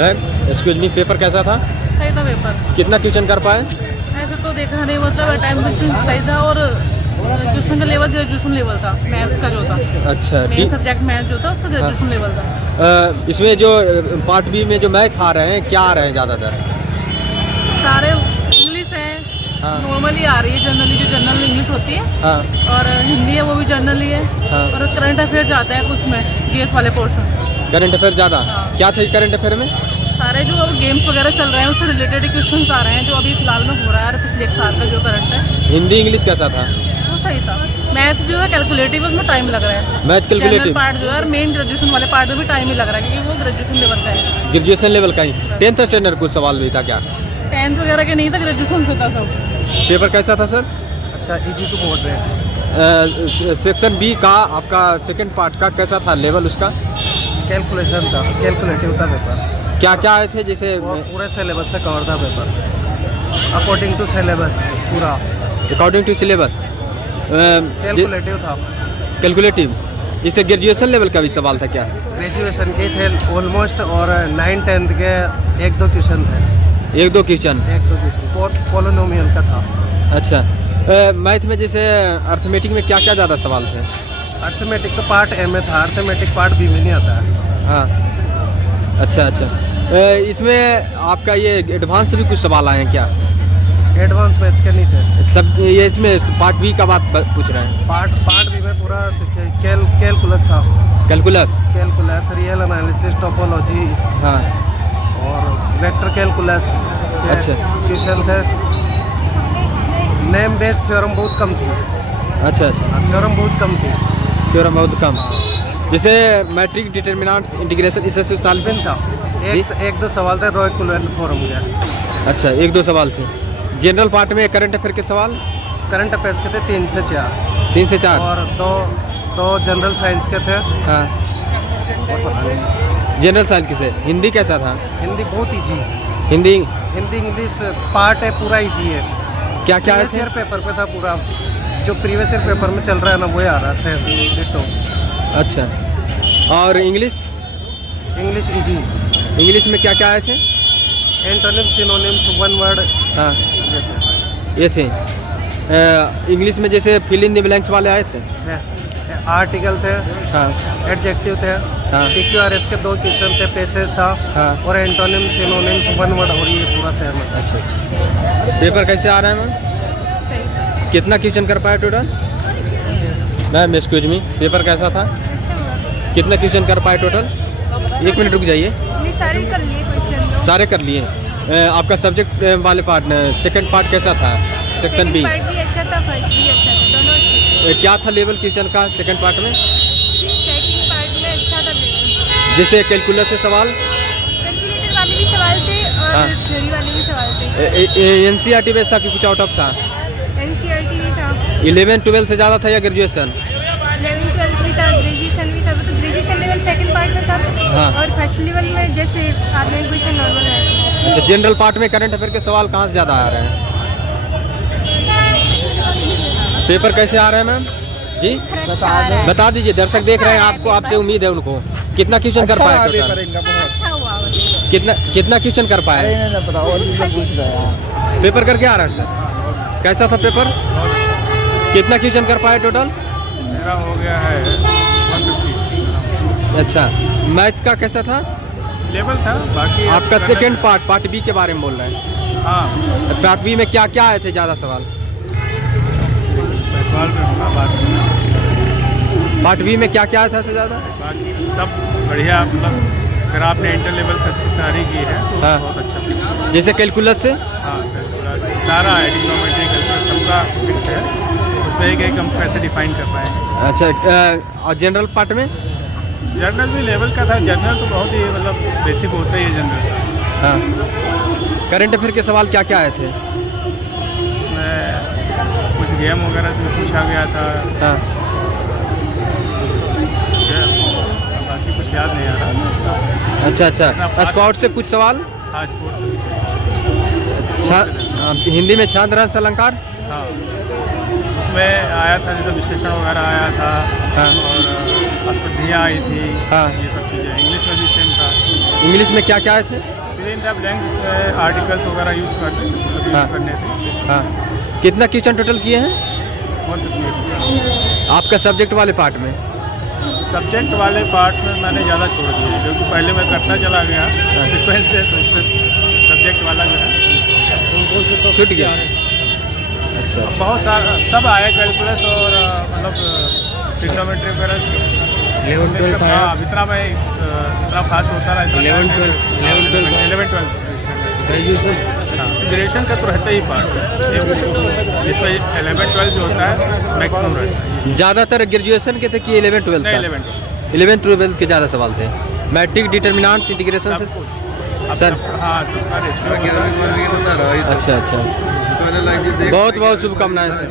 Ma'am excuse me, paper कैसा था? सही था पेपर। कितना क्वेश्चन कर पाए? ऐसे तो देखा नहीं, मतलब टाइम क्वेश्चन सही था और क्वेश्चन का लेवल ग्रेजुएशन लेवल था, मैथ्स का जो था। अच्छा, मेन सब्जेक्ट मैथ्स जो था उसका ग्रेजुएशन लेवल था। इसमें जो पार्ट बी में जो मैथ आ रहे हैं, क्या आ रहे हैं ज़्यादातर? सारे इंग्लिश है, हाँ। नॉर्मली आ रही है, जनरली जो जनरल में इंग्लिश होती है। हाँ। और हिंदी है वो भी जनरली है। हाँ। और करंट अफेयर जाता है कुछ में, जीएस वाले पोर्शन। करंट अफेयर ज़्यादा? हाँ। क्या था करंट अफेयर में? सारे जो अब गेम्स वगैरह चल रहे हैं उससे रिलेटेड क्वेश्चन आ रहे हैं, जो अभी फिलहाल में हो रहा है पिछले एक साल का जो करंट है। हिंदी इंग्लिश कैसा था? वो सही था। मैथ जो है कैलकुलेटिव, उसमें टाइम लग रहा है। मैथ कैलकुलेटिव पार्ट जो है और मेन ग्रेजुएशन वाले पार्ट में भी टाइम ही लग रहा है, क्योंकि वो ग्रेजुएशन लेवल का है। ग्रेजुएशन लेवल का ही? 10th स्टैंडर्ड कुछ सवाल भी था क्या? 10th वगैरह के नहीं था, ग्रेजुएशन से था सब। पेपर कैसा था सर? अच्छा, easy to moderate. Section B का आपका सेकंड पार्ट का कैसा था लेवल उसका? कैलकुलेशन था, कैलकुलेटिव था पेपर। क्या क्या आए थे जैसे? पूरे सिलेबस से कवर था पेपर, अकॉर्डिंग टू सिलेबस पूरा। अकॉर्डिंग टू सिलेबस कैलकुलेटिव था। कैलकुलेटिव जैसे ग्रेजुएशन लेवल का भी सवाल था क्या? ग्रेजुएशन के थे ऑलमोस्ट, और 9th-10th के एक दो क्वेश्चन थे। एक दो क्वेश्चन पोलिनोमियल का था। अच्छा, मैथ में जैसे अर्थमेटिक में क्या क्या ज़्यादा सवाल थे? अर्थमेटिक का पार्ट ए में था, अर्थमेटिक पार्ट बी में नहीं आता है। हाँ। अच्छा अच्छा, इसमें आपका ये एडवांस भी कुछ सवाल आए हैं क्या? एडवांस मैथ्स के नहीं थे सब, ये इसमें पार्ट बी का बात पूछ रहे हैं। पार्ट बी में पूरा कैलकुलस था। कैलकुलस? रियल एनालिसिस, टोपोलॉजी, हाँ। और वेक्टर कैलकुलस के अच्छा। क्वेश्चन थे। नेम बेस्ड थ्योरम बहुत कम थी। अच्छा अच्छा, थ्योरम बहुत कम थी। थ्योरम बहुत कम। जैसे मैट्रिक डिटर्मिनेंट्स इंटीग्रेशन इससे सॉल्वेंट था। एक दो सवाल थे रो इक्विवेलेंट फॉर्म के। अच्छा, एक दो सवाल थे। जनरल पार्ट में करंट अफेयर के सवाल? करंट अफेयर्स के थे 3 से 4। 3 से 4? और दो जनरल साइंस के थे। हाँ। जनरल साइंस के से हिंदी कैसा था? हिंदी बहुत ईजी। हिंदी इंग्लिश पार्ट है पूरा ईजी है। क्या क्या है? प्रीवियस ईयर पेपर पे था पूरा, जो प्रीवियस ईयर पेपर में चल रहा है ना वही आ रहा है सेम डिटो। अच्छा, और इंग्लिश? English easy. इंग्लिश में क्या क्या आए थे? Antonyms, synonyms, one word. हाँ, ये थे। इंग्लिश में जैसे फिल इन द ब्लैंक्स वाले आए थे? आर्टिकल थे। हाँ। एडजेक्टिव थे। हाँ। PQRS के 2 क्वेश्चन थे, पेसेज था। हाँ। और एंटोनिम्स, सिनोनिम्स, वन वर्ड, और ये पूरा सेम है। अच्छा अच्छा, पेपर कैसे आ रहा है मैम? सही। कितना क्वेश्चन कर पाए total? Ma'am excuse me, paper कैसा था? कितना क्वेश्चन कर पाए टोटल? 1 मिनट रुक जाइए। नहीं, सारे कर लिए क्वेश्चन। सारे कर लिए। आपका सब्जेक्ट वाले पार्ट सेकंड पार्ट कैसा था? Section B? पार्ट भी अच्छा था, फर्स्ट भी अच्छा था, दोनों अच्छे थे। क्या था लेवल क्वेश्चन का सेकंड पार्ट में? सेकंड पार्ट में अच्छा था लेवल। जैसे कैलकुलस से सवाल? कैलकुलेटर वाले भी सवाल थे और हाँ। थ्योरी वाले भी सवाल थे। NCERT बेस्ड था कि कुछ आउट ऑफ था? NCERT भी था। 11-12 से ज़्यादा था या ग्रेजुएशन? 11-12 भी था, ग्रेजुएशन भी था। वो तो ग्रेजुएशन लेवल सेकंड पार्ट में था। हाँ। और फर्स्ट लेवल में जैसे आपने क्वेश्चन नॉर्मल है। अच्छा, जनरल पार्ट में करंट अफेयर के सवाल कहाँ से ज़्यादा आ रहे हैं? पेपर कैसे आ रहे हैं मैम जी? बता दीजिए, दर्शक देख रहे हैं आपको, आपसे उम्मीद है उनको। कितना क्वेश्चन कर पाए टोटल? अच्छा हुआ। कितना क्वेश्चन कर पाए? पेपर करके आ रहा है सर? कैसा था पेपर? कितना क्वेश्चन कर पाए टोटल? मेरा हो गया है 150। अच्छा, मैथ का कैसा था? लेवल था बाकी। आपका सेकेंड पार्ट बी के बारे में बोल रहे हैं। हाँ, पार्ट बी में क्या क्या आए थे ज़्यादा सवाल? पार्ट बी में क्या क्या आया था सबसे ज़्यादा? बाकी सब बढ़िया, मतलब अगर आपने इंटर लेवल से अच्छी तैयारी की है तो हाँ। बहुत अच्छा। जैसे कैलकुलस से? हाँ, कैलकुलस सारा है, ट्रिग्नोमेट्री, कैलकुलस सबका फिक्स है। उसमें एक हम कैसे डिफाइन कर पाएंगे। अच्छा, और जनरल पार्ट में? जर्नल भी लेवल का था। जर्नल तो बहुत ही मतलब बेसिक होता ही है जनरल। हाँ। करंट अफेयर के सवाल क्या क्या आए थे? कुछ गेम वगैरह से पूछा गया था। हाँ। बाकी कुछ याद नहीं आ रहा। अच्छा अच्छा, स्पोर्ट से कुछ सवाल? हाँ, स्पोर्ट्स से। हिंदी में छंद रस अलंकार? हाँ, उसमें आया था जैसे विशेषण वगैरह आया था। हाँ। और अशुद्धियाँ आई थी। हाँ। ये सब चीज़ें इंग्लिश में भी सेम था। इंग्लिश में क्या क्या आए थे? फिल इन द ब्लैंक्स, इसमें आर्टिकल्स वगैरह यूज़ करते हैं, हाँ। करने थे। हाँ, कितना क्वेश्चन टोटल किए हैं बहुत क्लियर। आपका सब्जेक्ट वाले पार्ट में? सब्जेक्ट वाले पार्ट्स में मैंने ज़्यादा छोड़ दिए, क्योंकि पहले मैं करता चला गया सीक्वेंस से, तो उससे सब्जेक्ट वाला जो है छूट गया। अच्छा, बहुत सारा सब आया, कैलकुलस और मतलब ट्रिग्नोमेट्री वगैरह 11 12 था। हाँ, इतना मैं इतना फास्ट होता रहा। 11 12 11 12 ग्रेजुएशन। ग्रेजुएशन का तो रहता ही पार्ट है, जिसमें 11 12 जो होता है मैक्सिमम रहता है। ज़्यादातर ग्रेजुएशन के थे कि 11 12 नहीं, था? 11 12 11 12 के ज़्यादा सवाल थे। मैट्रिक डिटर्मिनेंट इंटीग्रेशन से? सब कुछ। अब सर। हाँ, सबका रेशियो अच्छा अच्छा, बहुत बहुत शुभकामनाएं सर।